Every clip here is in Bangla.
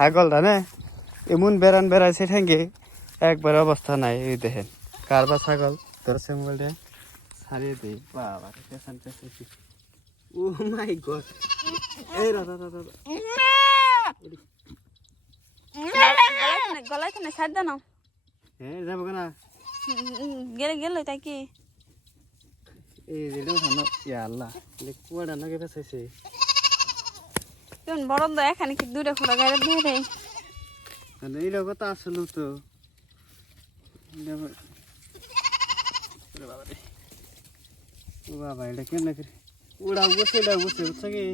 ছাগলটা না এমন বেড়ান বেড়াইছে ঠেঙ্গে একবার অবস্থা নাই। এই দেখেন কারবা ছাগল ধরছে মোবাইলটা ছাড়িয়ে দিই। বাবা পেছন পেছাইছি। ও মাই গড, এই দাদা দাদা গলায় তো না ছাড় দাও না। হ্যাঁ যাবো না গেলে গেলে তাই কি এই রেডিও থানো। ইয়া আল্লাহ কুয়াটা নাকি পেছাইছে। তুমি বড় দো এখানে কি দূরে খোলা গাড়ি দিয়ে রে। এইটা কথা আসলো তো ও বাবা এটা কেমন করে ওরা বসে এটা বসে বুঝছো কি?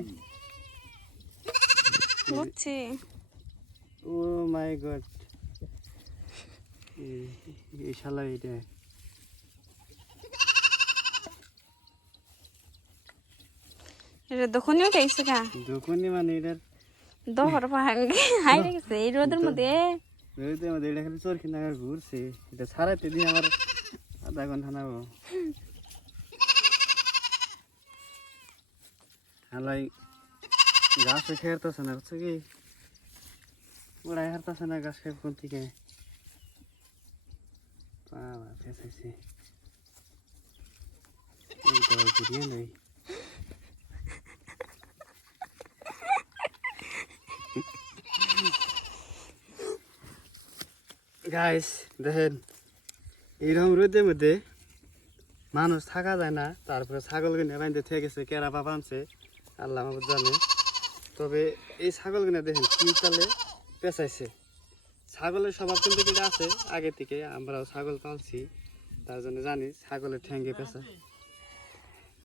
বুঝছি। ও মাই গড, এই শালা এটা এটা দোকানে উঠেছে কা দোকানি মানে এটার দহর ভাঙে হাইরে গেছে এই রোদের মধ্যে। রোদের মধ্যে এটা খালি চরকি নাগার ঘুরছে। এটা ছাড়াইতে দিয়ে আমার আধা ঘন্টা নাবো। হালাই গাছ খেয়ে হারতেছে না বুঝছো কি? ওরাই হারতেছে না গাছ খেয়ে কোন থেকে। বাবা ফেসাইছে এই তো ঘুরিয়ে নেই। গাইস দেখেন এইরকম রোদের মধ্যে মানুষ থাকা যায় না। তারপরে ছাগল কিনে বাইন্দে থেকে গেছে কেরা বাবা আনছে আল্লাহ মাহবুদ জানে। তবে এই ছাগল কিনে দেখেন কি তালে পেঁচাইছে। ছাগলের স্বভাব কিন্তু যেটা আছে আগে থেকে আমরাও ছাগল পালছি, তার জন্য জানি ছাগলের ঠ্যাঙ্গে পেঁচা।